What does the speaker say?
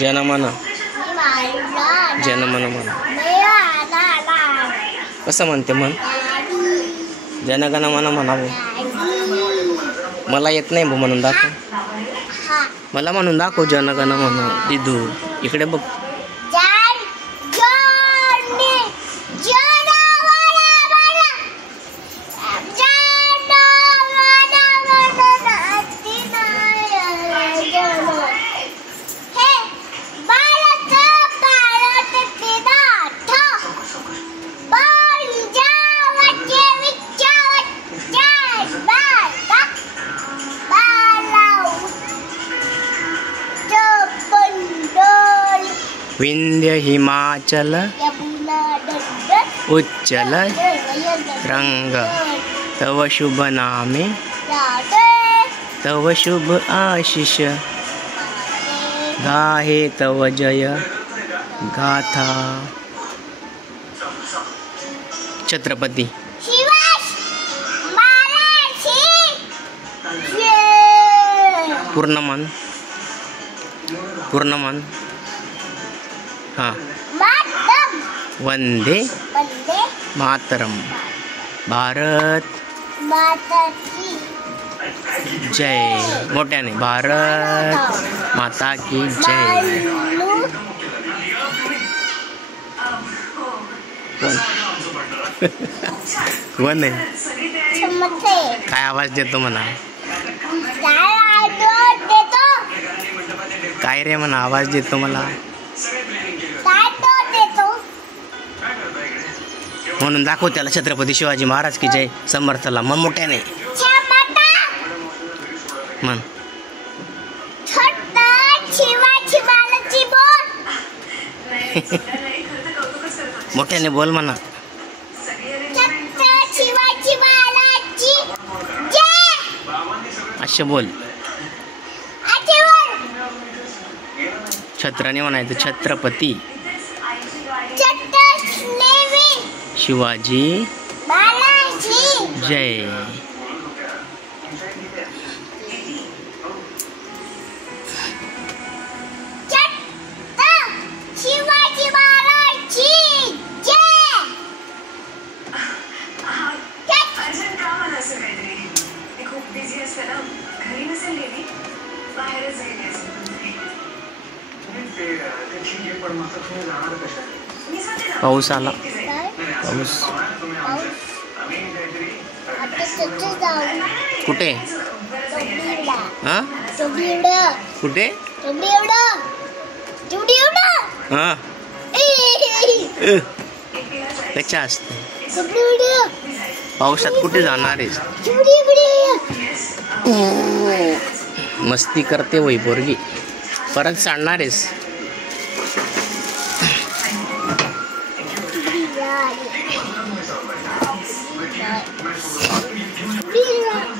जनमन जनमन मन कसं म्हणते मन जनगण मन म्हणावं. मला येत नाही म्हणून दाखव. मला म्हणून दाखव जनगण मन. दिदू इकडे बघ. विंध्य हिमाचल उच्चल रंग तव शुभ नामे तव शुभ आशीष गाहे तव जय गाथा. छत्रपती पूर्णमन पूर्णमन. हाँ वंदे मातरम. भारत जय. मोठ्याने भारत माता की जय. वन आहे. काय आवाज देतो म्हणा. काय रे म्हणा आवाज देतो मला म्हणून दाखव त्याला. छत्रपती शिवाजी महाराज की जय. समर्थला मन मोठ्याने मन. मोठ्याने बोल म्हणा. असे बोल. छत्राने म्हणायचं छत्रपती शिवाजी जय. शिवाजी महाराज जय. अर्जंट काम आलं असेल काहीतरी. मी खूप बिझी असते ना. घरी नसेल गेली बाहेरच गेली असेल. पाऊस आला. पाऊस कुठे. हा कुठे. हा कच्चा असते. पावसात कुठे जाणार आहेस. मस्ती करते वही पोरगी. परत सांडणार आहेस. Yeah.